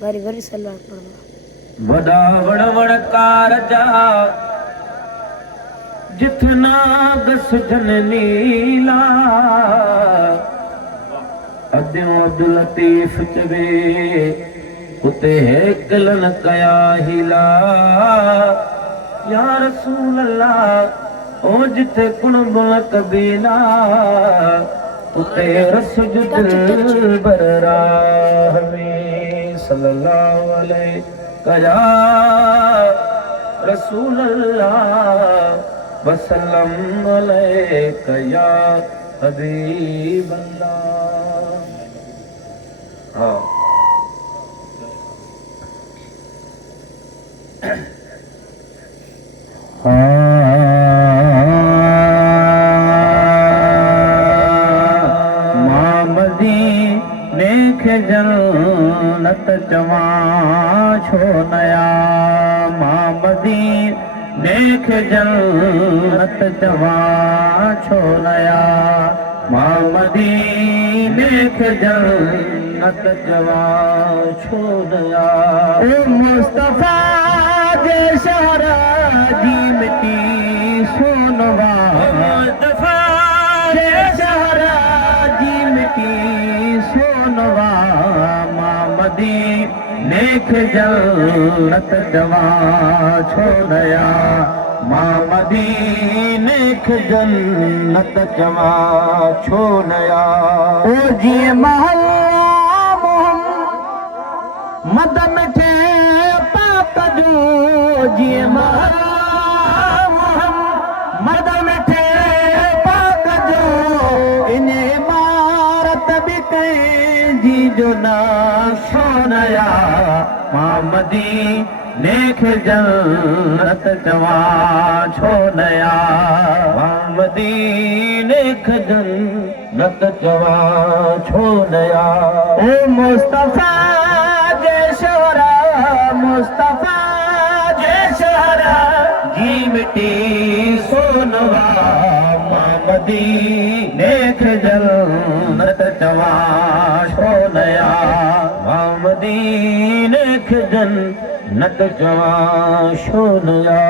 वारी वारी सलवार पड़वा वडा वड़ वड़ कारजा जितना गस जन नीला अद्यों अब्दुल लतीफ चवे उते है कलन कया हिला या रसूल अल्लाह ओ जिथे कुण बुल कबीला उते रसुज दिल बरराह में सल्लल्लाहु अलैहि कया रसूल अल्लाह वसल्लम अलैका या हबीब अल्लाह। हाँ जन्नत जवा छो नया मामदी देख जन्नत जवा छो नया मामदी देख जन्नत जवा छो नया ओ मुस्तफा जे शहरा जी मिट्टी सोनवा मुस्तफा जे शहरा जी मिट्टी सोनवा मामदी देख जन्नत जवा छो नया मामदी देख जन्नत जवा छो नया ओ जी महल्ला मदन के पाक जो जी महल्ला मदन के पाक जो इने मारत भी जी जो ना सोनया मामदी देख जन्नत जवा छो नया मामदी देख जन्नत जवा छो नया ओ मुस्तफा जे शहरा मुस्तफा जे शहरा जी मिट्टी सोनवा मामदी देख जन्नत जवा छो नया मामदी देख जन्नत जवा छो नया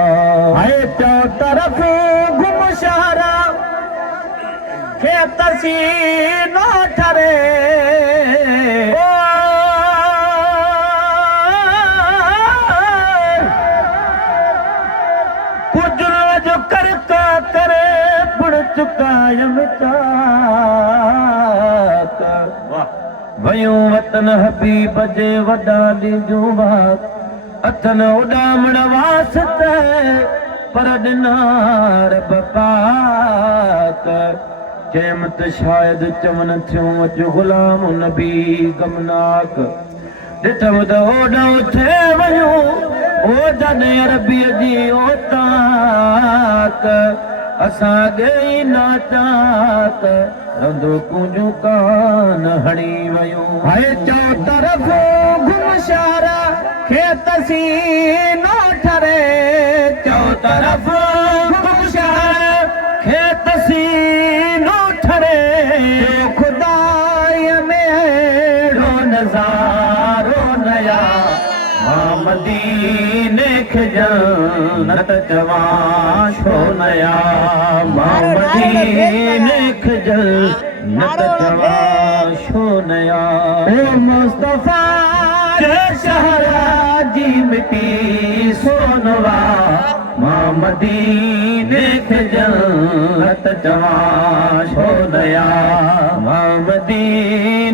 है तो तरफ घुम शहरा खेत सी न ठरे कुछ जो करता करे बुड़ चुका वयूं वतन हबीब जे वॾा ॾिजूं बात अथन उॾामण वासत पर ॾिनार बपात चयमि त शायदि चवनि थियूं अॼु ग़ुलाम नबी गमनाक ॾिठमि त ओॾो थिए वयूं ओ जॾहिं अरबीअ जी ओताक असांखे ई नाचाक रंधो कुंजूं कान हणी वयूं हाय चौ तरफ़ घुम शारा खेत सी न ठरे चौ तरफ़ घुम शारा खेत सी न ठरे खुदाई में अहिड़ो नज़ारो नया मामदी देख जन्नत जवा छो नया मामदी देख जन्नत जवा छो नया ओ मुस्तफा जे शहरा जी मिट्टी सोनवा मामदी देख जन्नत जवा छो नया मामदी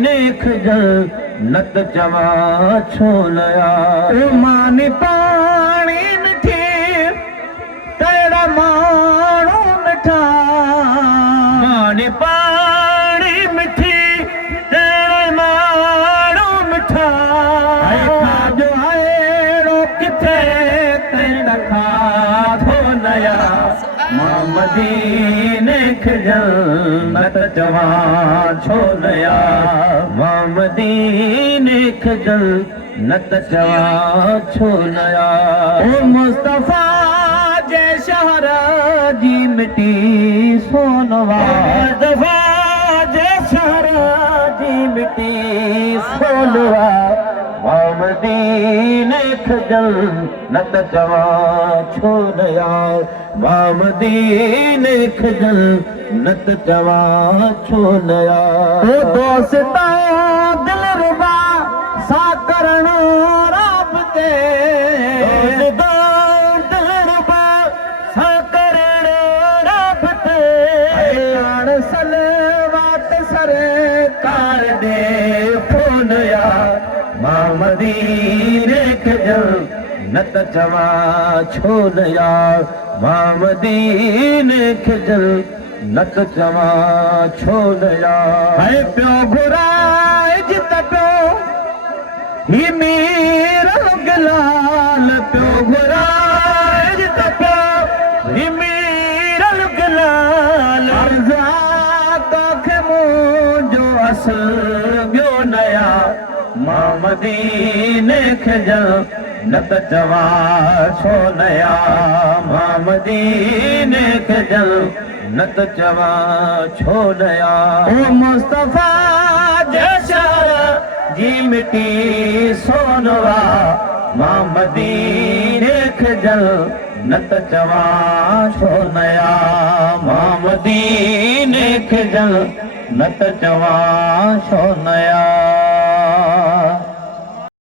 देख जन्नत जवा छो नया ओ मानी पानी मिठी तेरा माण्हू मिठा मानी पानी मिठी तेरा माण्हू मिठा जो अहिड़ो किथे तेरा खाधो नया मामदी देख जन्नत जवा छो नया मामदी देख जन्नत जवा छो नया ओ मुस्तफा जे शहरा जी मिट्टी सोनवा मुस्तफा जे शहरा जी मिट्टी सोनवा मदीने खजल नत जवा छो नया मदीने खजल नत जवा छो नया दोस्ता दिल रुबा सा करण राबते दिल रुबा सा करण राबते सलवात सरकार दे फोनया मदीने खजल नत जवा छो नया मदीने खजल नत जवा छो नया है प्यो घुराए जित प्यो ही मेरा गलाल प्यो घुराए जित प्यो ही मेरा गलाल अर्जा तोखे मुंहिंजो असल ॿियो नया मदीने खजल नत जवा छो नया मदीने खजल नत जवा छो नया ओ मुस्तफा जैसा जी मिटी सोनवा मदीने खजल नत जवा छो नया मदीने खजल नत जवा छो नया।